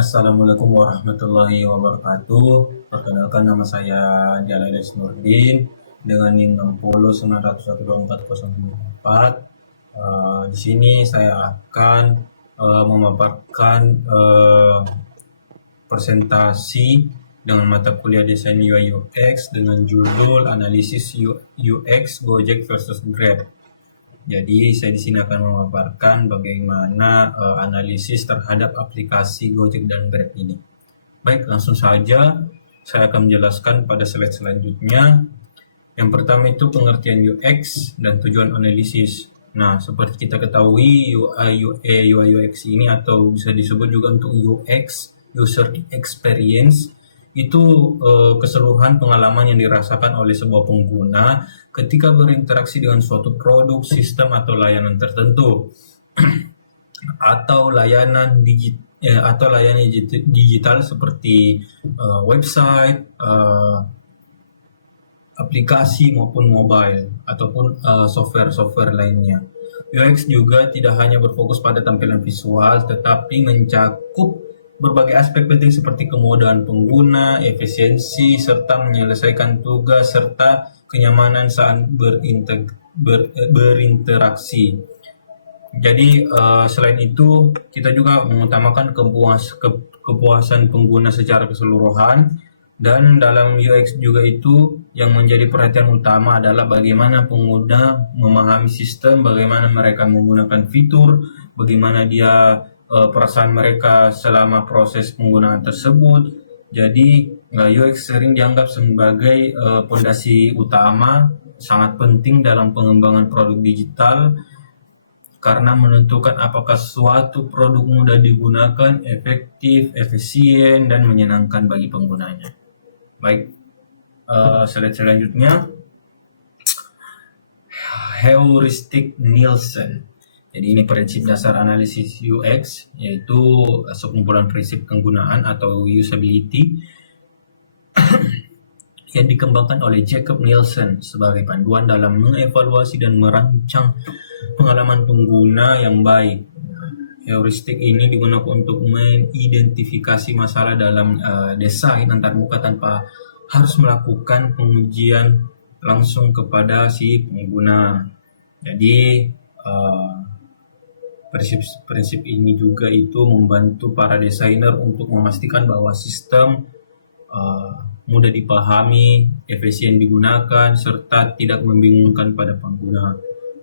Assalamualaikum warahmatullahi wabarakatuh. Perkenalkan, nama saya Jalales Nurdin dengan NIM 6090124004. Di sini saya akan memaparkan presentasi dengan mata kuliah desain UI UX dengan judul analisis UX Gojek versus Grab. Jadi saya di sini akan memaparkan bagaimana analisis terhadap aplikasi Gojek dan Grab ini. Baik, langsung saja saya akan menjelaskan pada slide selanjutnya. Yang pertama itu pengertian UX dan tujuan analisis. Nah, seperti kita ketahui UI UX ini atau bisa disebut juga untuk UX, User Experience, itu keseluruhan pengalaman yang dirasakan oleh sebuah pengguna ketika berinteraksi dengan suatu produk, sistem atau layanan tertentu atau layanan digital seperti website, aplikasi maupun mobile ataupun software lainnya. UX juga tidak hanya berfokus pada tampilan visual, tetapi mencakup berbagai aspek penting seperti kemudahan pengguna, efisiensi, serta menyelesaikan tugas, serta kenyamanan saat berinteraksi. Jadi selain itu, kita juga mengutamakan kepuasan pengguna secara keseluruhan. Dan dalam UX juga itu yang menjadi perhatian utama adalah bagaimana pengguna memahami sistem, bagaimana mereka menggunakan fitur, bagaimana dia perasaan mereka selama proses penggunaan tersebut. Jadi UX sering dianggap sebagai pondasi utama, sangat penting dalam pengembangan produk digital karena menentukan apakah suatu produk mudah digunakan, efektif, efisien, dan menyenangkan bagi penggunanya. Baik, slide selanjutnya, heuristik Nielsen. Jadi ini prinsip dasar analisis UX, yaitu sekumpulan prinsip penggunaan atau usability yang dikembangkan oleh Jacob Nielsen sebagai panduan dalam mengevaluasi dan merancang pengalaman pengguna yang baik. Heuristik ini digunakan untuk mengidentifikasi masalah dalam desain antarmuka tanpa harus melakukan pengujian langsung kepada si pengguna. Jadi prinsip ini juga itu membantu para desainer untuk memastikan bahwa sistem mudah dipahami, efisien digunakan, serta tidak membingungkan pada pengguna.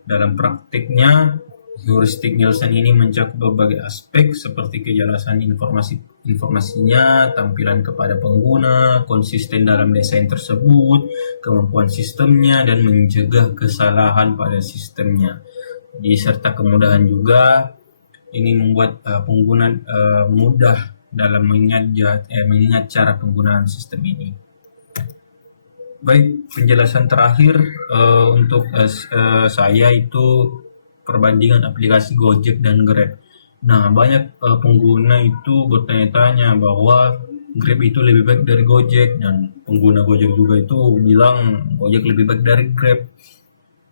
Dalam praktiknya, heuristik Nielsen ini mencakup berbagai aspek seperti kejelasan informasinya, tampilan kepada pengguna, konsisten dalam desain tersebut, kemampuan sistemnya, dan mencegah kesalahan pada sistemnya. Serta kemudahan juga, ini membuat pengguna mudah dalam mengingat cara penggunaan sistem ini. Baik, penjelasan terakhir untuk saya itu perbandingan aplikasi Gojek dan Grab. Nah, banyak pengguna itu bertanya-tanya bahwa Grab itu lebih baik dari Gojek, dan pengguna Gojek juga itu bilang Gojek lebih baik dari Grab.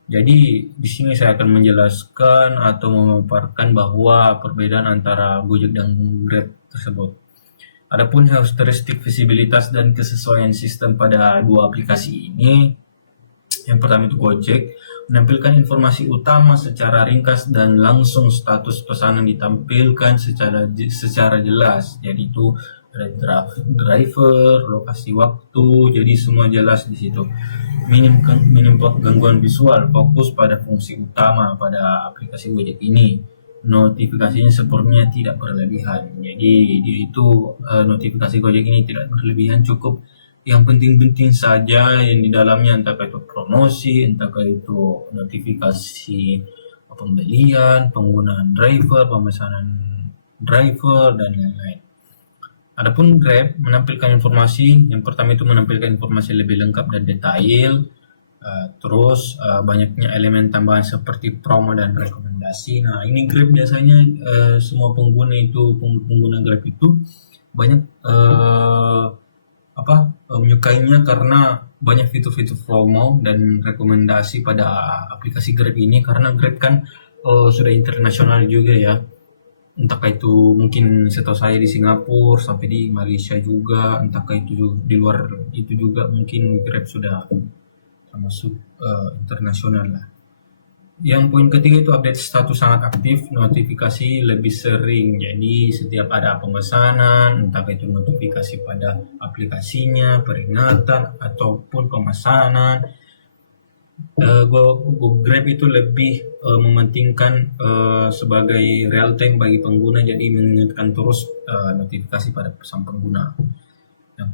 Jadi di sini saya akan menjelaskan atau memaparkan bahwa perbedaan antara Gojek dan Grab tersebut. Adapun karakteristik visibilitas dan kesesuaian sistem pada dua aplikasi ini, yang pertama itu Gojek menampilkan informasi utama secara ringkas dan langsung, status pesanan ditampilkan secara jelas. Jadi itu ada driver, lokasi waktu, jadi semua jelas di situ. Minim gangguan visual, fokus pada fungsi utama pada aplikasi Gojek ini. Notifikasinya sepertinya tidak berlebihan. Jadi itu notifikasi Gojek ini tidak berlebihan, cukup yang penting-penting saja yang di dalamnya, entah itu promosi, entah itu notifikasi pembelian, penggunaan driver, pemesanan driver, dan lain-lain. Adapun Grab menampilkan informasi, yang pertama itu menampilkan informasi lebih lengkap dan detail, terus banyaknya elemen tambahan seperti promo dan rekomendasi. Nah, ini Grab biasanya semua pengguna Grab itu banyak menyukainya karena banyak fitur-fitur promo dan rekomendasi pada aplikasi Grab ini, karena Grab kan sudah internasional juga ya. entahkah itu mungkin setahu saya di Singapura sampai di Malaysia juga, entahkah itu di luar itu juga mungkin Grab sudah termasuk internasional lah. Yang poin ketiga itu update status sangat aktif, notifikasi lebih sering. Jadi setiap ada pemesanan, entah itu notifikasi pada aplikasinya, peringatan ataupun pemesanan, Grab itu lebih mementingkan sebagai real time bagi pengguna, jadi mengingatkan terus notifikasi pada pesan pengguna. Yang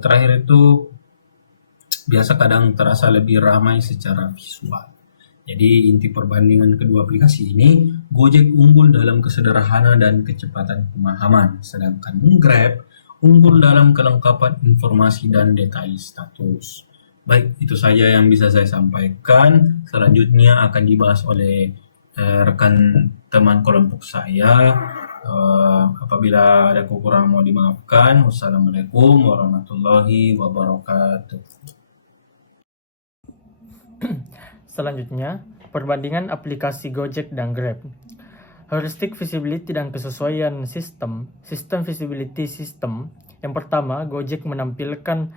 terakhir itu biasa kadang terasa lebih ramai secara visual. Jadi inti perbandingan kedua aplikasi ini, Gojek unggul dalam kesederhanaan dan kecepatan pemahaman, sedangkan Grab unggul dalam kelengkapan informasi dan detail status. Baik, itu saja yang bisa saya sampaikan. Selanjutnya akan dibahas oleh rekan teman kelompok saya. Apabila ada kekurangan mau dimaafkan. Wassalamualaikum warahmatullahi wabarakatuh. Selanjutnya, perbandingan aplikasi Gojek dan Grab. Heuristik visibility dan kesesuaian sistem visibility system. Yang pertama, Gojek menampilkan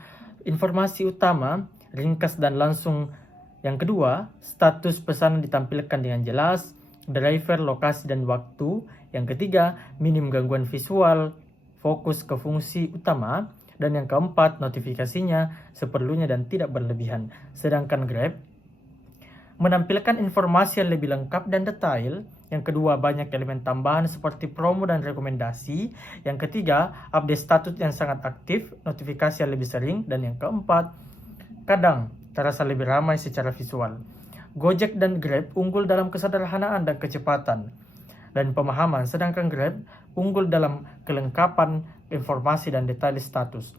informasi utama, ringkas dan langsung. Yang kedua, status pesanan ditampilkan dengan jelas, driver, lokasi dan waktu. Yang ketiga, minim gangguan visual, fokus ke fungsi utama. Dan yang keempat, notifikasinya seperlunya dan tidak berlebihan. Sedangkan Grab menampilkan informasi yang lebih lengkap dan detail. Yang kedua, banyak elemen tambahan seperti promo dan rekomendasi. Yang ketiga, update status yang sangat aktif, notifikasi yang lebih sering. Dan yang keempat, kadang terasa lebih ramai secara visual. Gojek dan Grab unggul dalam kesederhanaan dan kecepatan dan pemahaman, sedangkan Grab unggul dalam kelengkapan informasi dan detail status.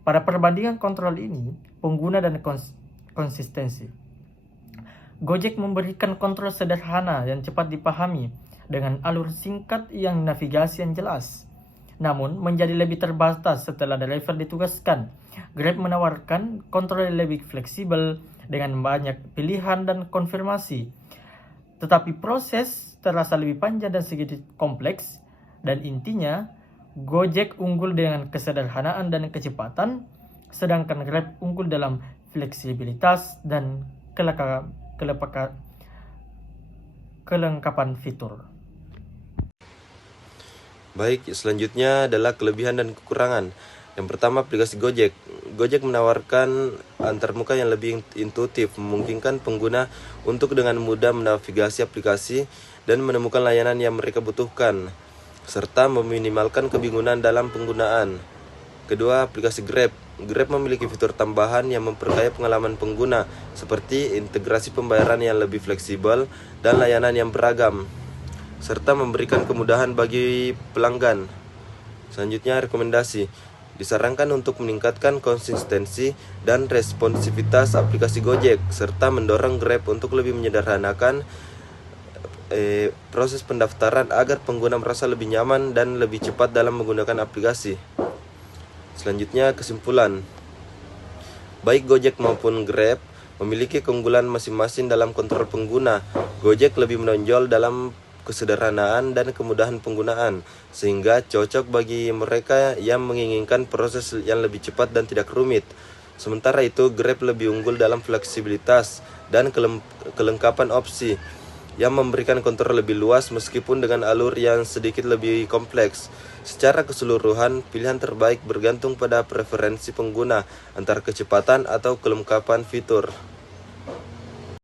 Pada perbandingan kontrol ini, pengguna dan konsistensi. Gojek memberikan kontrol sederhana yang cepat dipahami dengan alur singkat yang navigasi yang jelas, namun menjadi lebih terbatas setelah driver ditugaskan. Grab menawarkan kontrol yang lebih fleksibel dengan banyak pilihan dan konfirmasi, tetapi proses terasa lebih panjang dan sedikit kompleks. Dan intinya, Gojek unggul dengan kesederhanaan dan kecepatan, sedangkan Grab unggul dalam fleksibilitas dan kelengkapan fitur. Baik, selanjutnya adalah kelebihan dan kekurangan. Yang pertama, aplikasi Gojek. Gojek menawarkan antarmuka yang lebih intuitif, memungkinkan pengguna untuk dengan mudah menavigasi aplikasi dan menemukan layanan yang mereka butuhkan, serta meminimalkan kebingungan dalam penggunaan. Kedua, aplikasi Grab. Grab memiliki fitur tambahan yang memperkaya pengalaman pengguna, seperti integrasi pembayaran yang lebih fleksibel dan layanan yang beragam, serta memberikan kemudahan bagi pelanggan. Selanjutnya, rekomendasi. Disarankan untuk meningkatkan konsistensi dan responsivitas aplikasi Gojek, serta mendorong Grab untuk lebih menyederhanakan proses pendaftaran agar pengguna merasa lebih nyaman dan lebih cepat dalam menggunakan aplikasi. Selanjutnya, kesimpulan. Baik Gojek maupun Grab memiliki keunggulan masing-masing dalam kontrol pengguna. Gojek lebih menonjol dalam kesederhanaan dan kemudahan penggunaan, sehingga cocok bagi mereka yang menginginkan proses yang lebih cepat dan tidak rumit. Sementara itu, Grab lebih unggul dalam fleksibilitas dan kelengkapan opsi, yang memberikan kontrol lebih luas meskipun dengan alur yang sedikit lebih kompleks. Secara keseluruhan, pilihan terbaik bergantung pada preferensi pengguna, antara kecepatan atau kelengkapan fitur.